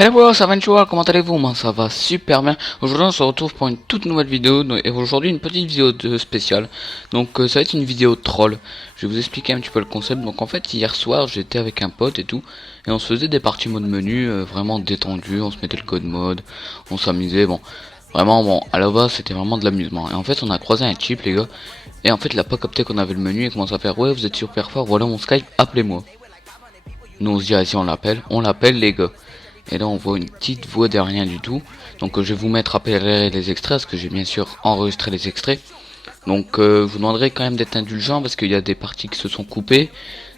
Hello, ça va Nchoua, comment allez-vous? Moi ça va super bien. Aujourd'hui on se retrouve pour une toute nouvelle vidéo et aujourd'hui une petite vidéo spéciale. Donc ça va être une vidéo troll. Je vais vous expliquer un petit peu le concept. Donc en fait hier soir j'étais avec un pote et tout et on se faisait des parties mode menu vraiment détendues, on se mettait le code mode, on s'amusait, bon. Vraiment bon, à la base c'était vraiment de l'amusement. Et en fait on a croisé un type les gars et en fait il a pas capté qu'on avait le menu et commence à faire ouais vous êtes super fort, voilà mon Skype, appelez-moi. Nous on se dit ah si on l'appelle les gars. Et là on voit une petite voix de rien du tout. Donc je vais vous mettre à appellerai les extraits parce que j'ai bien sûr enregistré les extraits. Donc je vous demanderai quand même d'être indulgent parce qu'il y a des parties qui se sont coupées,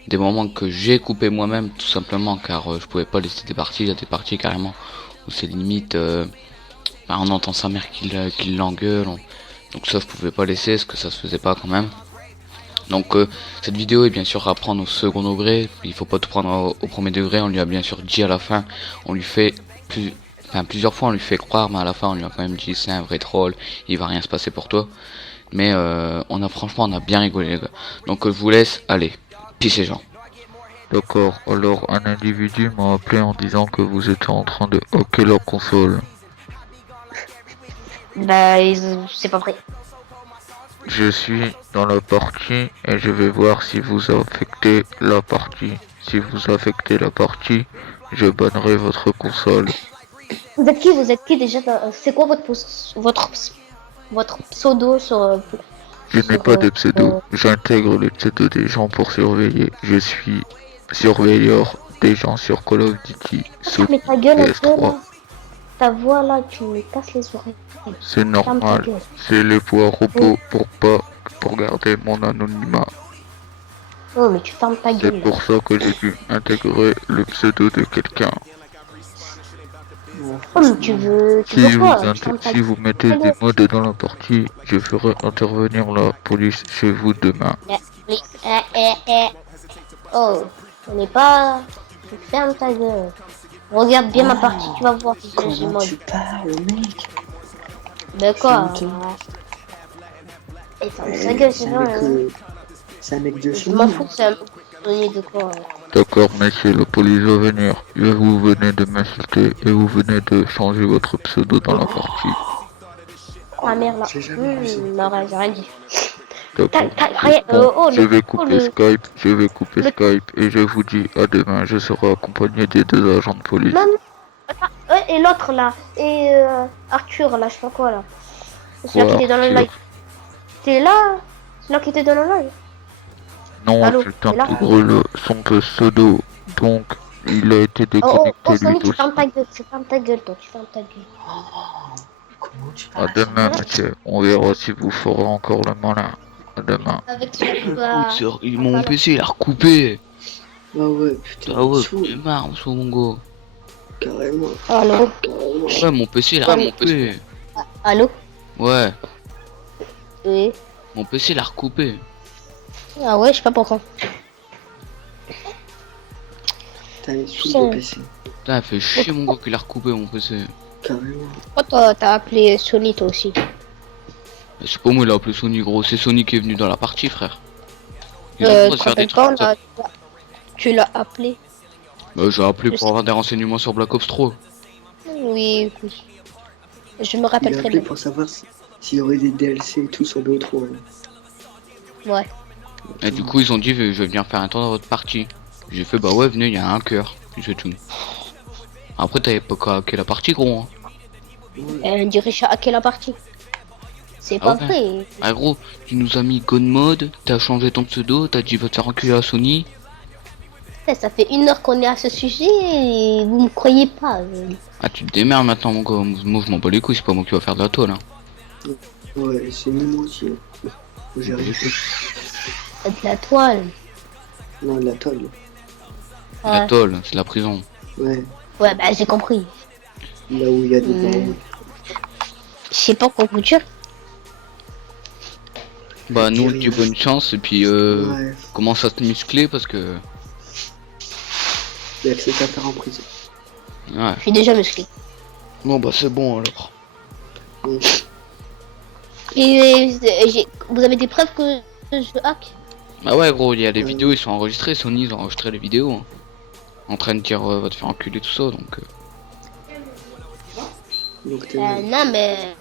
des moments que j'ai coupé moi-même tout simplement car je pouvais pas laisser des parties. Il y a des parties carrément où c'est limite on entend sa mère qui l'engueule. Donc ça je pouvais pas laisser parce que ça se faisait pas quand même. Donc cette vidéo est bien sûr à prendre au second degré, il faut pas tout prendre au premier degré, on lui a bien sûr dit à la fin, on lui fait plusieurs fois on lui fait croire, mais à la fin on lui a quand même dit c'est un vrai troll, il va rien se passer pour toi. Mais franchement on a bien rigolé les gars. Donc je vous laisse, allez, peace les gens. D'accord, alors un individu m'a appelé en disant que vous étiez en train de hacker leur console. C'est pas vrai. Je suis dans la partie et je vais voir si vous affectez la partie. Si vous affectez la partie, je bannerai votre console. Vous êtes qui? Vous êtes qui déjà? C'est quoi votre pseudo Je n'ai sur pas de pseudo, j'intègre les pseudos des gens pour surveiller. Je suis surveilleur des gens sur Call of Duty, Sony fermez ta gueule un peu PS3. là. Ta voix là, tu me casses les oreilles. C'est Ferme ta normal, gueule. c'est les voix Oh, robots pour garder mon anonymat. oh, mais tu fermes ta C'est gueule. pour ça que j'ai dû intégrer le pseudo de quelqu'un. Oh, mais tu veux quoi? Tu fermes ta Si vous mettez des gueule. modes dans la partie, je ferai intervenir la police chez vous demain. Oui, Oh, on n'est pas. Tu fermes ta gueule. Regarde bien ma partie, tu vas voir si j'ai Comment mode. tu parles, mec? De quoi? Ferme-toi. Et ferme ta gueule, c'est C'est un vrai. mec, c'est un mec de Je Sony. m'en fous, c'est un donné de quoi. D'accord, messieurs, la police va venir. Vous venez de m'insulter et vous venez de changer votre pseudo dans la partie. Ah merde là. J'ai jamais vu ça. Non, j'ai rien dit. D'accord. Rien. Bon, Oh, je vais oh, couper Skype, Skype et je vous dis à demain. Je serai accompagné des deux agents de police. Non, non. Attends, ouais, et l'autre là. Et Arthur là, je sais pas quoi là. C'est là qui Quoi, était dans le Arthur? live. T'es là? C'est là qui était dans le live. Non, Allô, je t'es là? t'intègre son pseudo. Donc, il a été déconnecté lui Sony, tu aussi. fermes ta gueule. Tu fermes ta gueule, toi. Tu fermes ta gueule. Comment tu À parles demain, monsieur. On verra si vous ferez encore le malin. À demain. Avec ce Mon PC il a recoupé. Ah ouais, putain, Ah ouais, chaud, j'ai marre mon go. carrément. Allô? Ouais mon PC il a recoupé. Allô? Ouais, Oui. mon PC il a recoupé. Ah ouais, je sais pas pourquoi. T'as les sous Putain. de PC. Putain, il fait chier mon go qu'il a recoupé mon PC. Carrément. Pourquoi toi, t'as appelé Sony toi aussi? Mais c'est pas moi il a appelé Sony gros, c'est Sony qui est venu dans la partie frère. Ils ont le droit de faire des trucs comme ça. Tu l'as appelé? Bah, j'ai appelé pour avoir des renseignements sur Black Ops 3. Oui, oui. Je me Il rappelle a très appelé bien. pour savoir s'il y aurait des DLC et tout sur BO3. Ouais. Et du coup ils ont dit je vais venir faire un tour dans votre partie. J'ai fait bah ouais venez, il y a un cœur. Puis c'est tout. Après t'avais pas qu'à hacker la partie gros hein. On dirait à quelle partie? C'est Ah pas ouais. vrai. Ah gros, tu nous as mis God Mode, t'as changé ton pseudo, t'as dit va te faire enculer à Sony. Ça fait 1 heure qu'on est à ce sujet et vous me croyez pas. Ah tu te démerdes maintenant mon gars, moi je m'en bats les couilles, c'est pas moi qui va faire de la tôle hein. Ouais, c'est Nimo aussi. J'ai rien fait. C'est de la toile. Non, la toile. La Ouais, tôle, c'est la prison. Ouais, ouais bah j'ai compris. là où il y a des Hmm. Je sais pas quoi vous dire. Bah nous on Je te dis dit rien. bonne chance et puis Ouais, commence à te muscler parce que... il y a que c'est à faire en prison. Ouais. Je suis déjà musclé. Bon bah c'est bon alors. Ouais. Et vous avez des preuves que je hack? Bah ouais gros, il y a les vidéos, ils sont enregistrés, Sony ils ont enregistré les vidéos. Hein. En train de dire va te faire enculer tout ça donc... Donc t'es mal. Non, mais...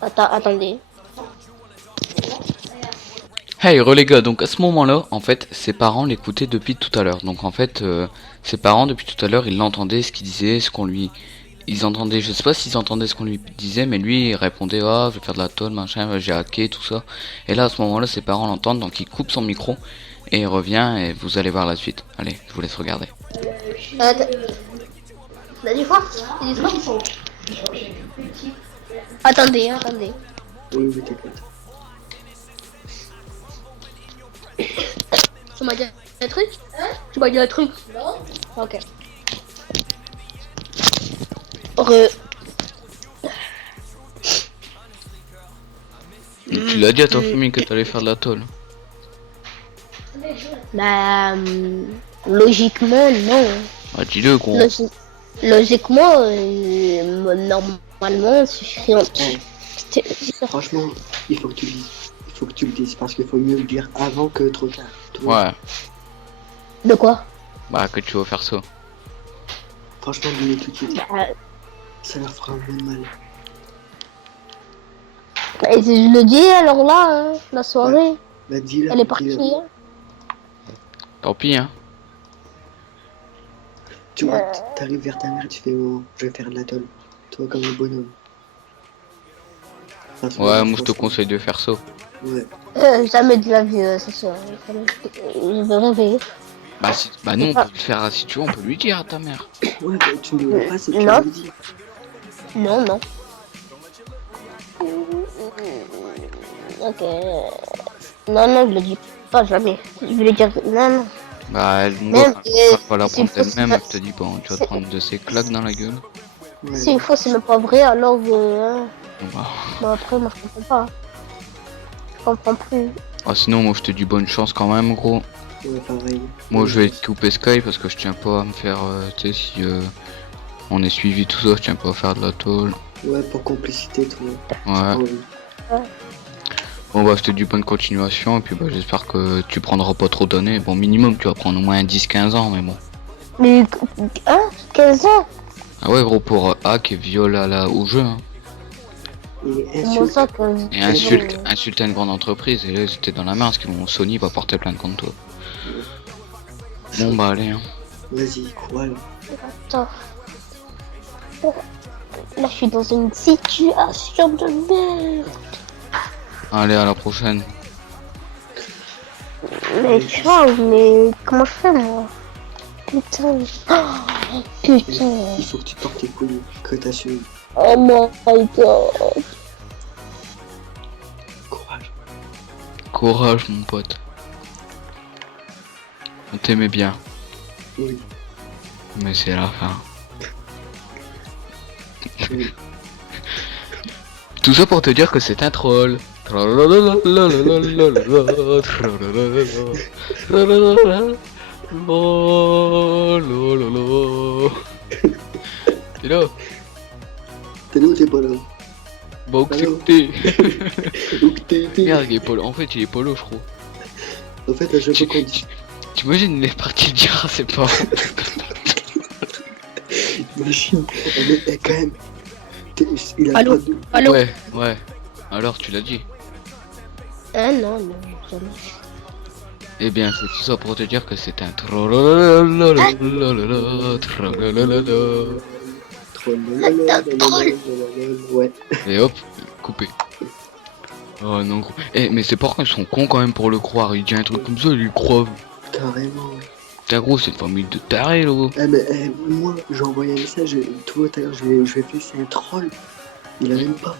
putain. Attendez. Hey les gars, donc à ce moment-là, en fait, ses parents l'écoutaient depuis tout à l'heure. Donc en fait, ses parents depuis tout à l'heure, ils l'entendaient, ce qu'il disait, ce qu'on lui... Ils entendaient, je sais pas s'ils entendaient ce qu'on lui disait, mais lui il répondait ah je vais faire de la tôle, machin, j'ai hacké, tout ça. Et là à ce moment-là, ses parents l'entendent, donc il coupe son micro et il revient et vous allez voir la suite. Allez, je vous laisse regarder. T'as dit quoi? Attendez. Oui, oui, t'inquiète. Tu m'as dit un truc? Tu m'as dit un truc? Non. Ok. Tu l'as dit à ta famille que t'allais faire de la tôle. Bah, logiquement, non. Bah dis-le gros. Logiquement, normalement, Franchement, il faut que tu le dises. Il faut que tu le dises parce qu'il faut mieux le dire avant que trop tard. Tu vois. Ouais, De quoi? bah que tu vas faire ça. Franchement, dis-le tout de suite. Bah, Ça leur fera moins de mal. et si je le dis, alors là, hein, la soirée, Bah dis-le. elle est partie. dis-le. Hein. Tant pis hein. Tu vois, t'arrives vers ta mère, tu fais oh, je vais faire de la tôle. Toi comme un bonhomme. Franchement, Ouais, moi je te franchement, conseille de faire ça. Ouais. Jamais de la vie, c'est sûr. Je vais rêver. Bah non, on peut le faire si tu veux, on peut lui dire à ta mère. Ouais, bah, tu ne le pas, c'est que tu Non. me le dis. Non. Ok. Non, je le dis pas jamais. Je vais lui dire non. Bah elle Même, va la s'il prendre faut, elle-même, elle te dit bon, tu vas te prendre de ces claques dans la gueule. Ouais. s'il faut, c'est même pas vrai, alors Bon, bah. bon, après, moi, je comprends pas. Je comprends plus. Ah sinon moi je te dis bonne chance quand même gros. Ouais, pareil. Moi je vais te couper Sky parce que je tiens pas à me faire, tu sais si on est suivi tout ça, je tiens pas à faire de la tôle. Ouais, pour complicité, toi. Ouais. Ouais. Bon bah je te dis bonne continuation et puis bah j'espère que tu prendras pas trop d'années. Bon minimum tu vas prendre au moins 10-15 ans mais bon. Mais, 15 ans? Ah ouais gros pour hack et viol au jeu hein. Et Comment insulte. ça, 15 Et insulter une grande entreprise et là c'était dans la merde parce que Sony va porter plainte contre toi. Bon bah allez hein. Vas-y, courage. Attends. Là, je suis dans une situation de merde. Allez à la prochaine. Mais tu vois, mais comment je fais, moi? Putain. Oh, putain. Il faut que tu portes tes couilles, que t'assumes. Oh my god. Courage. Courage mon pote. On t'aimait bien, Oui. mais c'est la fin. Oui. Tout ça pour te dire que c'est un troll. T'es là? T'es là ou t'es pas là? Bah où que c'est Allô que t'es? Où que t'es? Regarde, il est polo. En fait, il est polo, je crois. En fait, à chaque fois qu'on dit T'imagines les parties de dire à ses parents? machine, elle est quand même. Il a Allô pas de. Allô? Ouais. Alors, tu l'as dit. Ah non, jamais. Eh bien, c'est tout ça pour te dire que c'est un troll. Ouais. Et hop, coupé. Oh non, gros. Eh, mais ses parents ils sont cons quand même pour le croire. Il dit un truc comme ça, ils lui croient. Carrément. T'as gros, c'est une famille de tarés, là. Eh mais moi j'ai envoyé un message, tout à l'heure je lui ai fait c'est un troll. Il a même pas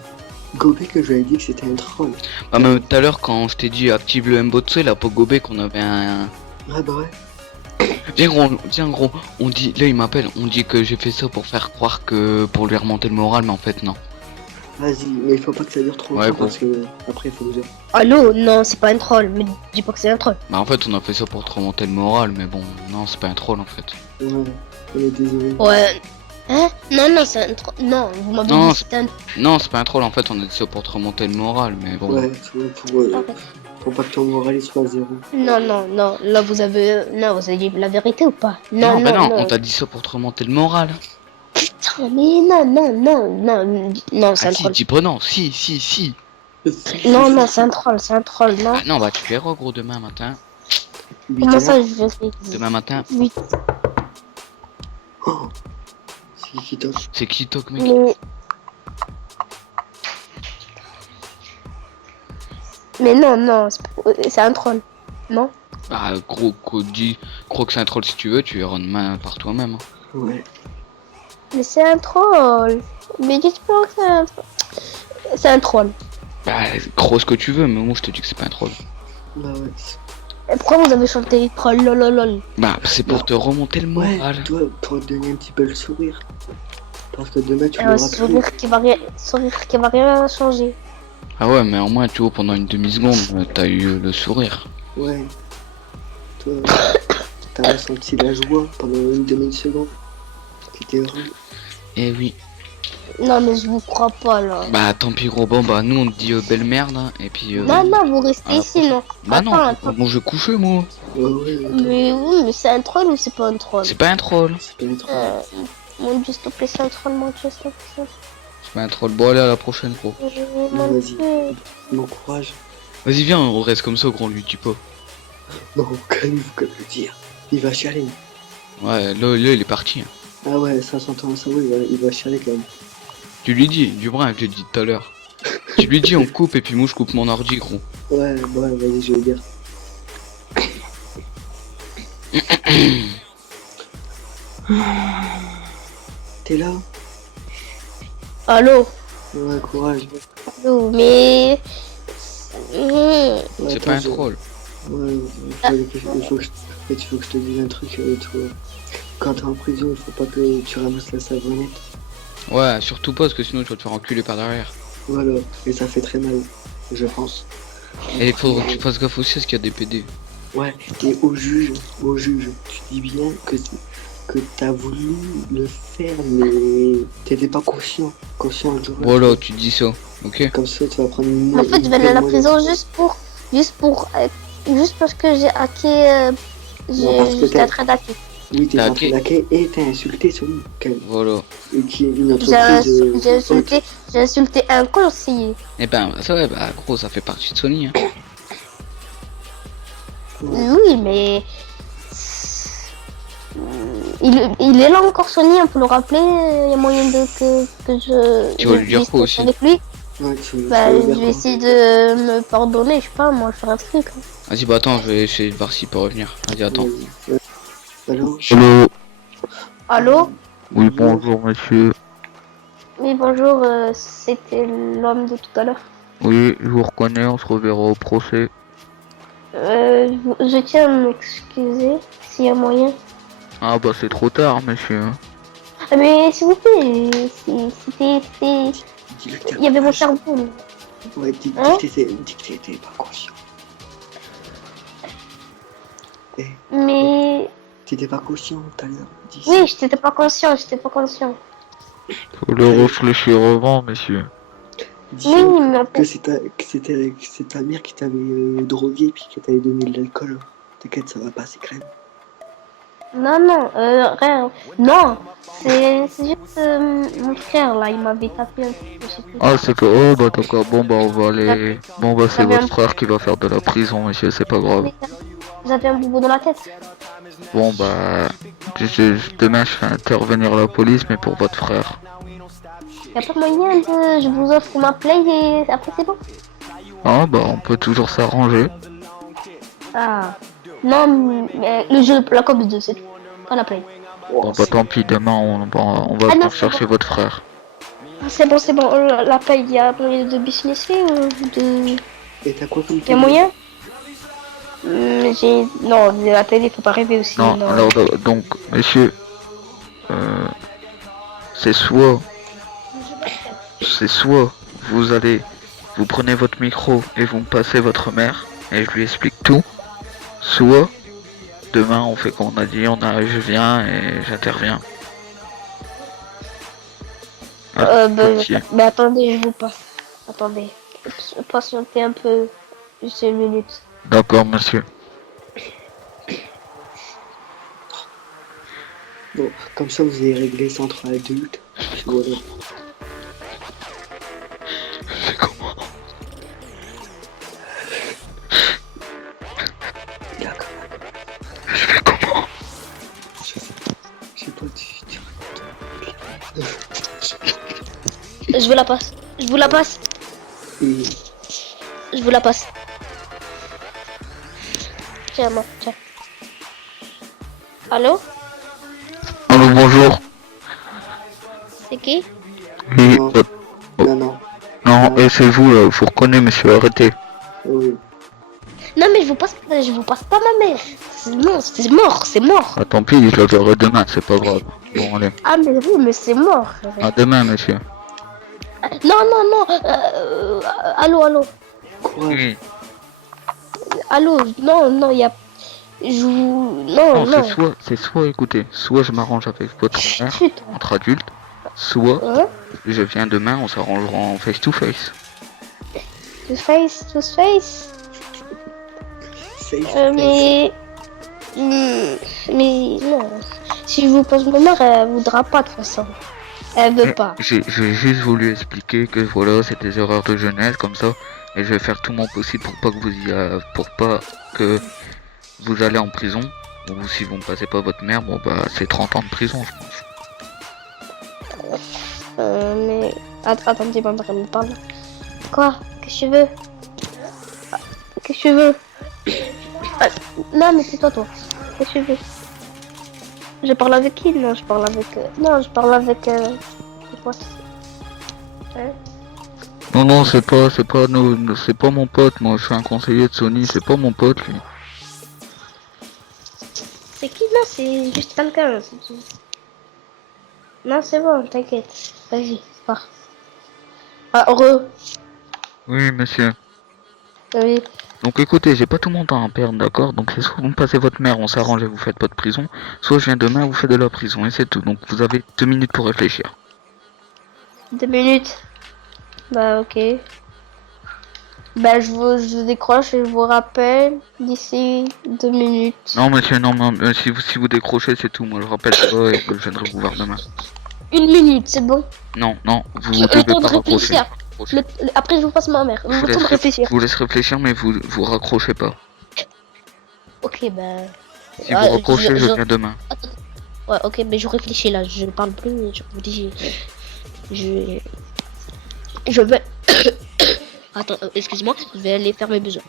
gobé que je lui ai dit que c'était un troll. Bah, même tout à l'heure, quand je t'ai dit active le mbot, il a pas gobé qu'on avait un. Ah bah ouais. Viens gros, on dit, là il m'appelle, on dit que j'ai fait ça pour faire croire que pour lui remonter le moral, mais en fait non. Vas-y, mais il faut pas que ça dure trop Ouais, longtemps gros. parce que après il faut que je... Allô? Non, c'est pas un troll. Mais dis pas que c'est un troll. Bah en fait on a fait ça pour te remonter le moral, mais bon, non c'est pas un troll en fait. Ouais, on est désolé. Ouais. Hein? Non, c'est un troll. Non, vous m'avez Non, dit que c'était un Non c'est pas un troll en fait, on a dit ça pour te remonter le moral, mais bon. Ouais, tu vois, pour... troll. Pour pas que ton moral il soit à zéro. Non, non, non. Là, vous avez... Non, vous avez dit la vérité ou pas? Non, bah non, non, on non. t'a dit ça pour te remonter le moral. Putain, mais non, non, non, non. Non, c'est Ah un si, troll. dis pas non, si. Non, non, c'est un troll, non. Ah non, bah tu verras gros demain matin. Comment ça, je vais... Demain matin, Oui, Oh, c'est qui toque? c'est qui toque mec? mais non, non, c'est un troll. Non? Bah gros, crois que c'est un troll si tu veux, tu verras demain par toi-même. Hein. Ouais. Mais c'est un troll. Mais dites-moi que c'est un troll. C'est un troll. Bah crois ce que tu veux, mais moi je te dis que c'est pas un troll. Bah ouais. Et pourquoi vous avez chanté troll lololol? Bah c'est pour te remonter le Ouais, moral. toi, pour te donner un petit peu le sourire. Parce que demain, tu Un l'auras plus. sourire qui va rien changer. Ah ouais, mais au moins tu vois, pendant une demi-seconde, t'as eu le sourire. Ouais. Toi, t'as ressenti la joie pendant une demi-seconde. T'étais heureux. Eh oui. Non, mais je vous crois pas là. Bah tant pis gros, bon bah nous on te dit belle merde, hein, et puis... Non, non, vous à restez la ici, non. Bah non, Attends. moi je vais coucher moi. Ouais, ouais, attends. Mais oui, mais c'est un troll ou c'est pas un troll? C'est pas un troll. C'est pas être Mon dieu, s'il te plaît, c'est un troll, mon dieu, s'il te plaît. C'est pas un troll. Bon allez à la prochaine gros. Mon vas-y. Dieu. Bon courage. Vas-y viens, on reste comme ça gros, lui dis pas. Non, quand même, il faut quand même le dire. Il va chialer. Ouais, là il est parti. Hein. Ah ouais, ça s'entend, ça, ouais, il va chialer quand même. Tu lui dis, du brin, je l'ai dit tout à l'heure. Tu lui dis on coupe et puis moi je coupe mon ordi gros. Ouais, vas-y, je vais dire. T'es là? Allô? Ouais, courage. Allô, mais... Ouais, C'est attends, pas un troll. Ouais, il faut que je te dise un truc, toi. Quand t'es en prison, il faut pas que tu ramasses la savonnette. Ouais, surtout pas parce que sinon tu vas te faire enculer par derrière. Voilà, et ça fait très mal, je pense. Et il faudra que tu fasses gaffe aussi à ce qu'il y a des PD. Ouais, et au juge, tu dis bien que t'as voulu le faire, mais t'étais pas conscient du reste. Voilà, tu dis ça, ok? Comme ça, tu vas prendre une. En fait, je vais aller à la prison juste parce que j'ai hacké, Non, parce que j'étais en train d'hacker. Oui, t'es T'as en train d'hacker et t'as insulté Sony, quand même. Voilà. Et qui est une entreprise. J'ai insulté un conseiller. Et ben, ça ouais, bah gros, ça fait partie de Sony. Hein. Oui, mais... Il est là encore, Sony, on peut le rappeler. Il y a moyen que je... Tu vas lui dire quoi aussi? avec lui. Ouais, Bah, je vais essayer de me pardonner, je sais pas, moi, faire un truc. Hein. Vas-y, bah attends, je vais essayer de voir s'il peut revenir. Vas-y, attends. Allô? Allô? Allô? Oui, bonjour monsieur. Oui, bonjour, c'était l'homme de tout à l'heure. Oui, je vous reconnais, on se reverra au procès. Je tiens à m'excuser, s'il y a moyen. Ah bah c'est trop tard monsieur. Ah, mais s'il vous plaît, c'était... Dis-le que t'as Il y avait pas mon âge. cerveau. Là. Ouais, dis Hein? que t'étais pas conscient. Mais... T'étais pas conscient tout à l'heure. Dis Oui, j'étais pas conscient. Faut le réfléchir avant monsieur. Oui, mais en que fait... c'est ta mère qui t'avait drogué puis qui t'avait donné de l'alcool. T'inquiète, ça va passer crème. Non, rien. Non, c'est juste mon frère, là, il m'avait tapé un peu, je sais plus. Ah c'est que... Oh bah d'accord, bon bah on va aller... Bon bah c'est J'avais votre frère qui va faire de la prison monsieur, c'est pas grave. J'avais un boubou dans la tête. Bon bah... Demain je fais intervenir la police mais pour votre frère. Y a pas moyen de... Je vous offre ma play et après c'est bon. Ah bah on peut toujours s'arranger. Ah. Non, mais le jeu, la copie 2, c'est tout. Pas la play. Bon bah tant pis, demain on va Ah non, venir c'est chercher votre frère. C'est bon. La play, il y a moyen de businessé ou de... Et t'as quoi comme Y a moyen j'ai... Non, la télé, faut pas rêver aussi. Non, non. alors donc monsieur, c'est soit vous prenez votre micro et vous me passez votre mère et je lui explique tout, soit demain on fait comme on a dit, je viens et j'interviens. Bah attendez, je vous passe. Attendez. Patientez un peu. Juste une minute. D'accord, monsieur. Bon, comme ça, vous avez réglé ça entre adultes. Puis voilà. C'est comment? D'accord. Je fais comment? Je sais pas, Je vous la passe. Je vous la passe. Et Je vous la passe. Tiens, moi, tiens. Allô? Allô, bonjour. C'est qui? Oui, non, non. non, et c'est vous, là, vous reconnaissez, monsieur, arrêtez. Oui. Non, mais je vous passe pas ma mère. Non, c'est mort, c'est mort. Ah, tant pis, je la verrai demain, c'est pas grave. Bon, allez. Ah, mais oui, mais c'est mort. À demain, monsieur. Non, non, non. Allô, allô. Quoi? Oui. Allô, non, non, il y a. Je vous. Non, Non, non. c'est soit, écoutez, soit je m'arrange avec votre mère, Chut. entre adultes, soit Hein? je viens demain, on s'arrangera en face to face. To face, to face. Safe. Mais. Mais non. Si je vous pose ma mère, elle voudra pas de toute façon. Elle veut pas. J'ai juste voulu expliquer que voilà, c'est des erreurs de jeunesse comme ça, et je vais faire tout mon possible pour pas que pour pas que vous allez en prison, ou si vous ne passez pas votre mère, bon bah c'est 30 ans de prison, je pense. Mais. Attendez, ma mère, elle me parle. Quoi? Qu'est-ce que tu veux? Qu'est-ce que tu veux? Ah, non, mais c'est toi. Qu'est-ce que tu veux? Je parle avec qui? Non, je parle avec. Non, je parle avec. C'est quoi? Hein? Non, non, c'est pas mon pote, moi je suis un conseiller de Sony, c'est pas mon pote lui. C'est qui? Non, c'est juste quelqu'un. Non, c'est bon, t'inquiète. Vas-y, pars. Ah, heureux. Oui, monsieur. Oui. Donc écoutez, j'ai pas tout mon temps à perdre, d'accord? Donc c'est soit vous me passez votre mère, on s'arrange et vous faites pas de prison, soit je viens demain, vous faites de la prison, et c'est tout. Donc vous avez 2 minutes pour réfléchir. 2 minutes. Bah, ok. Bah, je vous décroche et je vous rappelle d'ici 2 minutes. Non monsieur, non, non, si vous décrochez, c'est tout, moi je rappelle pas et je viendrai vous voir demain. 1 minute, c'est bon. Non, non, vous Le devez temps pas de raccrocher. réfléchir. Après, je vous passe ma mère. Je vous Le temps de réfléchir. je vous laisse réfléchir, mais vous raccrochez pas. Ok, bah. Si vous raccrochez, je viens demain. Attends. Ouais, ok, mais je réfléchis là. Je ne parle plus. Je vous dis. Je vais. Attends, excuse-moi. Je vais aller faire mes besoins.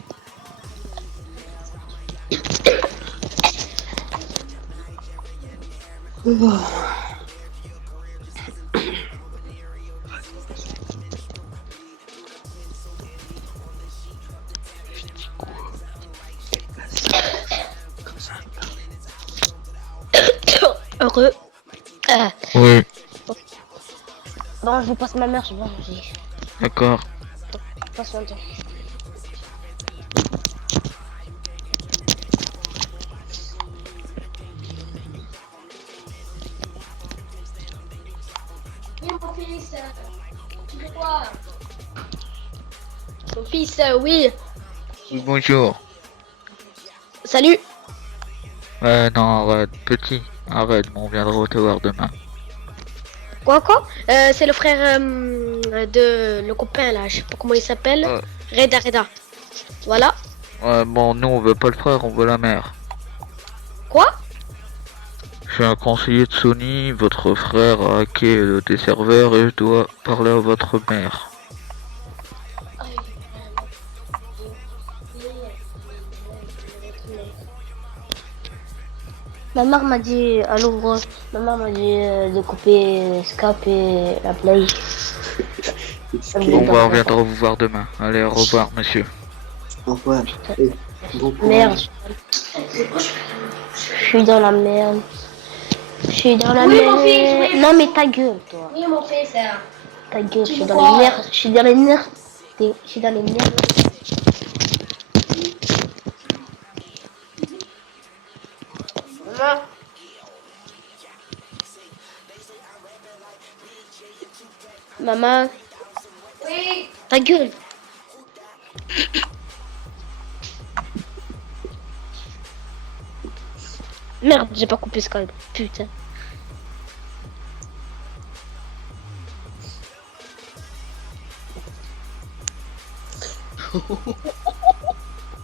Heureux. Oui, Bon, je vous passe ma mère. Bon, d'accord. passe mon temps. Mon fils, tu fais quoi? Mon fils, oui. Oui, bonjour. Salut. Non, arrête, petit, arrête, on viendra te voir demain. Quoi? C'est le frère de le copain là, je sais pas comment il s'appelle. Reda. Voilà. Ouais, bon, nous on veut pas le frère, on veut la mère. Quoi? Je suis un conseiller de Sony, votre frère a hacké des serveurs et je dois parler à votre mère. Ma mère m'a dit, allô gros, ma mère m'a dit de couper Skype et la Play. Bon, bah, on viendra vous voir demain. Allez, au revoir, monsieur. Au revoir. Et bon courage. Merde. Je suis dans la merde. Je suis dans la merde. mon fils, oui. Non mais ta gueule toi. Oui, mon fils, Ta gueule, je suis veux dans quoi? les nerfs. Je suis dans les nerfs. Je suis dans les nerfs. Maman. Maman. oui. Ta gueule. Merde, j'ai pas coupé Skype. Putain.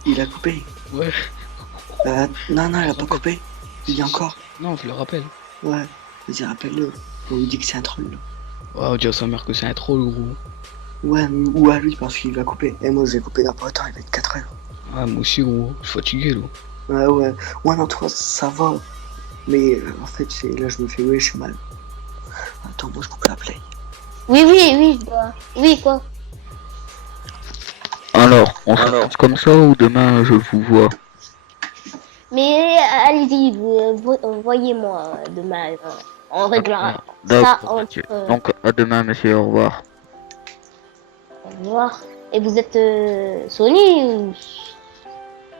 Il a coupé. Ouais. Non, non, il a pas coupé. Il y a encore. Non, je le rappelle. Ouais, vas-y, rappelle-le. On lui dit que c'est un troll. Ouais, on dit à sa mère que c'est un troll, gros. Ouais, ou à lui parce qu'il va couper. Et moi, je vais couper dans pas longtemps, il va être 4 heures. Ah, moi aussi, gros. Je suis fatigué, là. Ouais, ouais. Ouais, non, toi, ça va. Mais en fait, là, je me fais, ouais, je suis mal. Attends, moi, je coupe la play. Oui, oui, oui, je dois. Oui, quoi. Alors, on se lance comme ça ou demain je vous vois? Mais allez-y, voyez-moi demain. On réglera ça D'accord, entre. monsieur. Donc à demain, monsieur, au revoir. Au revoir. Et vous êtes Sony ou...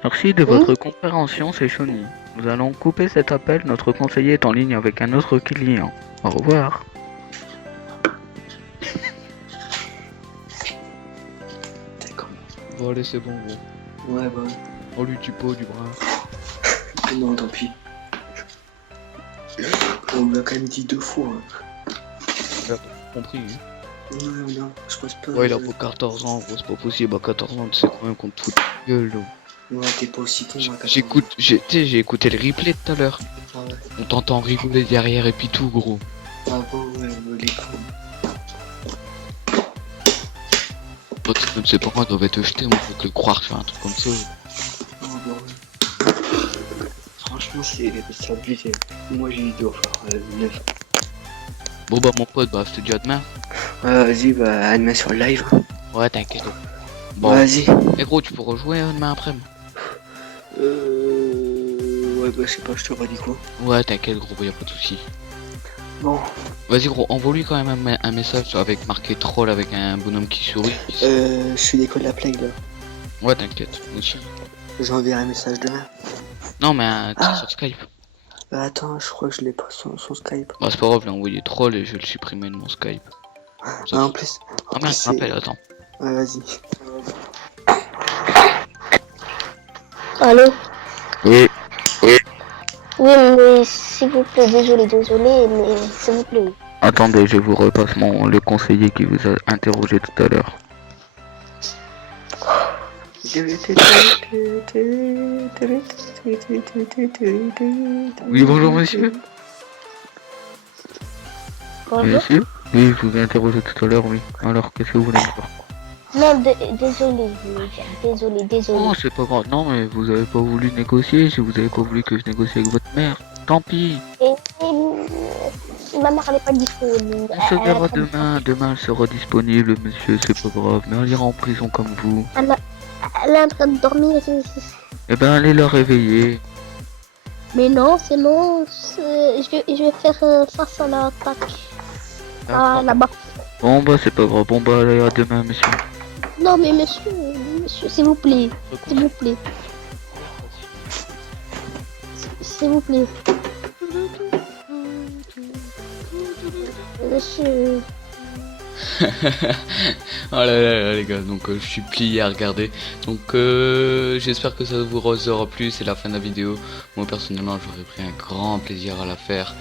Merci de Oui. votre compréhension, c'est Sony. Nous allons couper cet appel, notre conseiller est en ligne avec un autre client. Au revoir. D'accord. Bon, allez, c'est bon, gros. Ouais, bah. On lui tue pas du bras. Non, tant pis. On me l'a quand même dit 2 fois. Hein. T'as compris, hein. Non, non, je pense pas. Ouais, il a pas 14 ans, gros, c'est pas possible. À 14 ans, tu sais quand même qu'on te fout de gueule, là. Ouais, t'es pas aussi con, moi, J'ai écouté le replay tout à l'heure. Ah ouais. On t'entend rigoler derrière et puis tout, gros. Ah bon, ouais, les cons. Toi, tu ne sais pas moi, doivent te jeter, on peut te le croire sur un truc comme ça. Ah bon, ouais. Franchement, c'est abusé. Moi, j'ai dû faire 9. Bon, bah, mon pote, bah, je te dis à demain. Vas-y, bah, à demain sur le live. Ouais, t'inquiète. Bon, Vas-y. et gros, tu pourras jouer demain après-midi. Ouais, bah, je sais pas, je te redis quoi. Ouais, t'inquiète, gros, y a pas de soucis. Bon, Vas-y, gros, envoie-lui quand même un message avec marqué troll avec un bonhomme qui sourit. je suis l'école de la plague là. Ouais, t'inquiète, moi aussi. J'enverrai un message demain. Non, mais tu sais, Ah. sur Skype. Attends, je crois que je l'ai pas son Skype. Bah, c'est pas grave, j'ai envoyé troll et je vais le supprimer de mon Skype. Ah, Ça, en plus. Ah, merde, je rappelle, attends. Ouais, vas-y. Allô? Oui. Oui, mais s'il vous plaît, désolé, mais s'il vous plaît. Attendez, je vous repasse le conseiller qui vous a interrogé tout à l'heure. Oui, bonjour monsieur. Bonjour. Monsieur? Oui, je vous ai interrogé tout à l'heure, oui. Alors, qu'est-ce que vous voulez me dire? Non, désolé, désolé. Oh, c'est pas grave. Non, mais vous avez pas voulu négocier. Si vous avez pas voulu que je négocie avec votre mère, tant pis. Ma mère, elle est pas disponible. On se verra demain. Demain, elle sera disponible, monsieur. C'est pas grave. Mais elle ira en prison comme vous. Elle est en train de dormir. Eh ben, allez la réveiller. Mais non, sinon, je vais faire face à l'attaque. Ah, là-bas. Bon, bah, c'est pas grave. Bon, bah, allez, à demain, monsieur. Non, mais monsieur, s'il vous plaît. S'il vous plaît. S'il vous plaît. Monsieur. Oh là là les gars, donc je suis plié à regarder. Donc j'espère que ça vous aura plu, c'est la fin de la vidéo. Moi personnellement j'aurais pris un grand plaisir à la faire.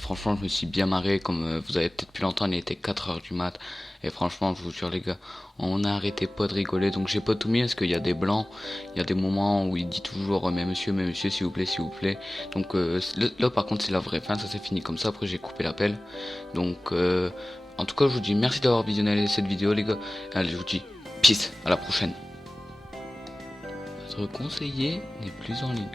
Franchement je me suis bien marré, comme vous avez peut-être pu l'entendre, il était 4 heures du mat. Et franchement je vous jure les gars, on a arrêté pas de rigoler. Donc j'ai pas tout mis parce qu'il y a des blancs, il y a des moments où il dit toujours mais monsieur s'il vous plaît. Donc là par contre c'est la vraie fin, ça s'est fini comme ça, après j'ai coupé l'appel. Donc en tout cas, je vous dis merci d'avoir visionné cette vidéo, les gars. Allez, je vous dis peace, à la prochaine. Votre conseiller n'est plus en ligne.